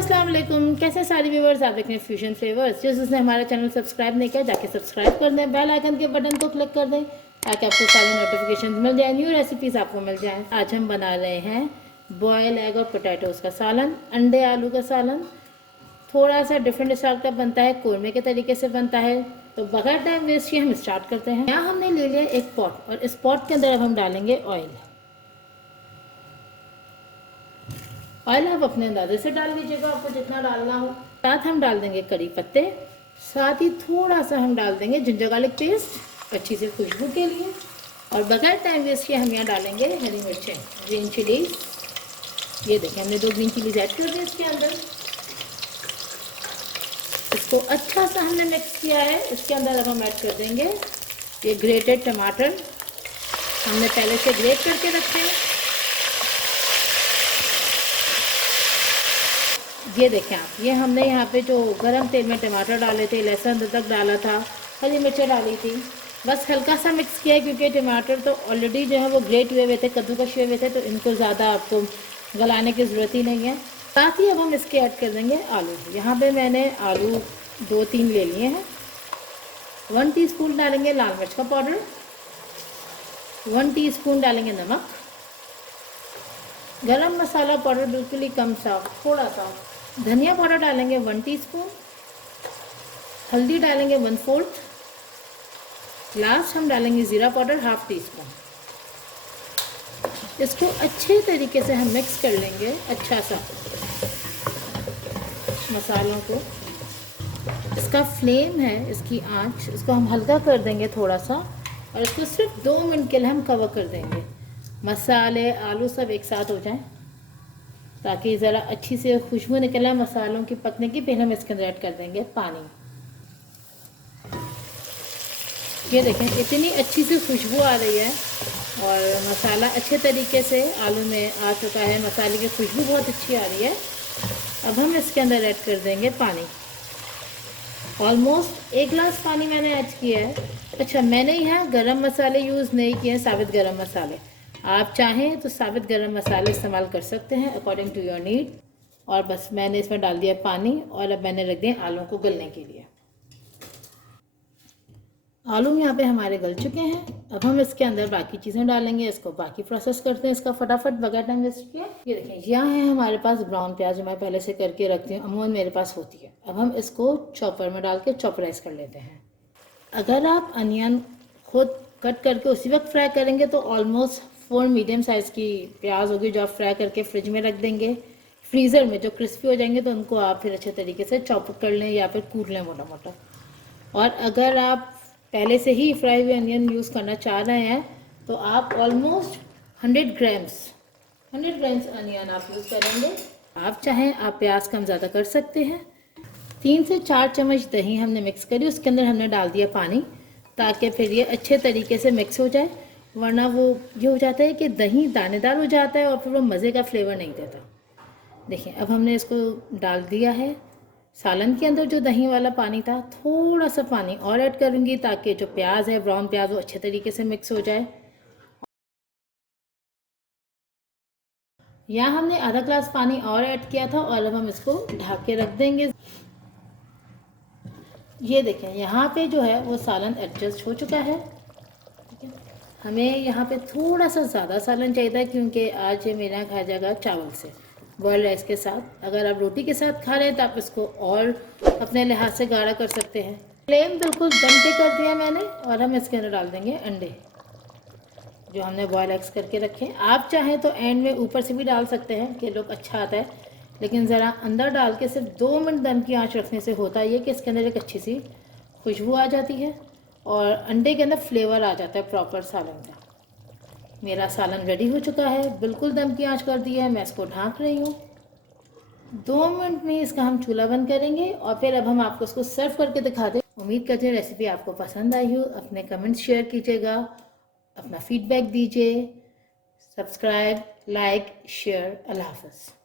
अस्सलाम वालेकुम। कैसे सारे व्यूवर्स, आप देख रहे हैं फ्यूजन फ्लेवर्स। जिसने हमारा चैनल सब्सक्राइब नहीं किया जाके सब्सक्राइब कर दें, बेल आइकन के बटन को क्लिक कर दें ताकि आपको सारी नोटिफिकेशन मिल जाए, न्यू रेसिपीज़ आपको मिल जाएँ। आज हम बना रहे हैं बॉयल एग और पोटैटोज़ का सालन, अंडे आलू का सालन। थोड़ा सा डिफरेंट स्टाइल का बनता है, कोरमे के तरीके से बनता है। तो बगैर टाइम वेस्ट किए हम स्टार्ट करते हैं। यहाँ हमने ले लिया एक पॉट और इस पॉट के अंदर अब हम डालेंगे ऑयल। ऑयल आप अपने अंदाजे से डाल लीजिएगा, आपको जितना डालना हो। साथ हम डाल देंगे कड़ी पत्ते, साथ ही थोड़ा सा हम डाल देंगे जिंजर गार्लिक पेस्ट अच्छी से खुशबू के लिए। और बगैर टाइम वेस्ट किए हम यहाँ डालेंगे हरी मिर्चें, ग्रीन चिलीज। ये देखें हमने 2 ग्रीन चिलीज ऐड कर दी इसके अंदर। इसको अच्छा सा हमने मिक्स किया है। इसके अंदर अब हम ऐड कर देंगे ये ग्रेटेड टमाटर, हमने पहले से ग्रेट करके रखे हैं। ये देखें आप, ये हमने यहाँ पे जो गरम तेल में टमाटर डाले थे, लहसुन अदरक डाला था, हरी मिर्चें डाली थी, बस हल्का सा मिक्स किया है क्योंकि टमाटर तो ऑलरेडी जो है वो ग्रेट हुए हुए थे, कद्दूकश हुए हुए थे, तो इनको ज़्यादा आपको गलाने की ज़रूरत ही नहीं है। साथ ही अब हम इसके ऐड कर देंगे आलू। यहाँ पे मैंने आलू 2-3 ले लिए हैं। 1 टीस्पून डालेंगे लाल मिर्च का पाउडर, 1 टीस्पून डालेंगे नमक, गरम मसाला पाउडर बिल्कुल ही कम सा, थोड़ा सा धनिया पाउडर डालेंगे 1 टीस्पून, हल्दी डालेंगे 1/4, लास्ट हम डालेंगे ज़ीरा पाउडर 1/2 टीस्पून। इसको अच्छे तरीके से हम मिक्स कर लेंगे, अच्छा सा मसालों को। इसका फ्लेम है, इसकी आंच, इसको हम हल्का कर देंगे थोड़ा सा और इसको सिर्फ 2 मिनट के लिए हम कवर कर देंगे। मसाले आलू सब एक साथ हो जाएं ताकि ज़रा अच्छी से खुशबू निकले मसालों की पकने की। फिर हम इसके अंदर ऐड कर देंगे पानी। ये देखें इतनी अच्छी सी खुशबू आ रही है और मसाला अच्छे तरीके से आलू में आ चुका है, मसाले की खुशबू बहुत अच्छी आ रही है। अब हम इसके अंदर ऐड कर देंगे पानी। ऑलमोस्ट 1 गिलास पानी मैंने ऐड किया है। अच्छा, मैंने यहाँ गरम मसाले यूज़ नहीं किए हैं, साबित गरम मसाले। आप चाहें तो साबित गरम मसाले इस्तेमाल कर सकते हैं अकॉर्डिंग टू योर नीड। और बस मैंने इसमें डाल दिया पानी और अब मैंने रख दिया आलू को गलने के लिए। आलू यहाँ पे हमारे गल चुके हैं। अब हम इसके अंदर बाकी चीज़ें डालेंगे, इसको बाकी प्रोसेस करते हैं इसका फटाफट बगैर टाइम वेस्ट किए। ये देखें यहाँ है हमारे पास ब्राउन प्याज, जो मैं पहले से करके रखती हूँ, अमूमन मेरे पास होती है। अब हम इसको चॉपर में डाल के चॉपराइज कर लेते हैं। अगर आप अनियन खुद कट करके उसी वक्त फ्राई करेंगे तो ऑलमोस्ट 4 मीडियम साइज़ की प्याज होगी जो आप फ्राई करके फ्रिज में रख देंगे। फ्रीज़र में जो क्रिस्पी हो जाएंगे तो उनको आप फिर अच्छे तरीके से चॉप कर लें या फिर कूट लें मोटा मोटा। और अगर आप पहले से ही फ्राई हुए अनियन यूज़ करना चाह रहे हैं तो आप ऑलमोस्ट 100 ग्राम्स अनियन आप यूज़ करेंगे। आप चाहें आप प्याज कम ज़्यादा कर सकते हैं। 3 से 4 चम्मच दही हमने मिक्स करी, उसके अंदर हमने डाल दिया पानी ताकि फिर ये अच्छे तरीके से मिक्स हो जाए। वरना वो ये हो जाता है कि दही दानेदार हो जाता है और फिर वो मज़े का फ्लेवर नहीं देता। देखिए अब हमने इसको डाल दिया है सालन के अंदर। जो दही वाला पानी था, थोड़ा सा पानी और ऐड करूँगी ताकि जो प्याज है, ब्राउन प्याज, वो अच्छे तरीके से मिक्स हो जाए। यहाँ हमने आधा ग्लास पानी और ऐड किया था और अब हम इसको ढक के रख देंगे। ये देखें यहाँ पे जो है वो सालन एडजस्ट हो चुका है। ठीक है, हमें यहाँ पे थोड़ा सा ज़्यादा सालन चाहिए था क्योंकि आज ये मेरे यहाँ खाया जाएगा चावल से, बॉयल राइस के साथ। अगर आप रोटी के साथ खा रहे हैं तो आप इसको और अपने लिहाज से गाढ़ा कर सकते हैं। फ्लेम बिल्कुल दम पे कर दिया मैंने और हम इसके अंदर डाल देंगे अंडे जो हमने बॉयल एग्स करके रखे। आप चाहें तो एंड में ऊपर से भी डाल सकते हैं कि लुक अच्छा आता है, लेकिन ज़रा अंदर डाल के सिर्फ 2 मिनट दम की आंच रखने से होता है ये कि इसके अंदर एक अच्छी सी खुशबू आ जाती है और अंडे के अंदर फ्लेवर आ जाता है प्रॉपर सालन का। मेरा सालन रेडी हो चुका है, बिल्कुल दम की आंच कर दी है। मैं इसको ढाँक रही हूँ। 2 मिनट में इसका हम चूल्हा बंद करेंगे और फिर अब हम आपको इसको सर्व करके दिखा दें। उम्मीद करते हैं रेसिपी आपको पसंद आई हो। अपने कमेंट्स शेयर कीजिएगा, अपना फीडबैक दीजिए। Subscribe, like, share. अल्लाह हाफ़िज़।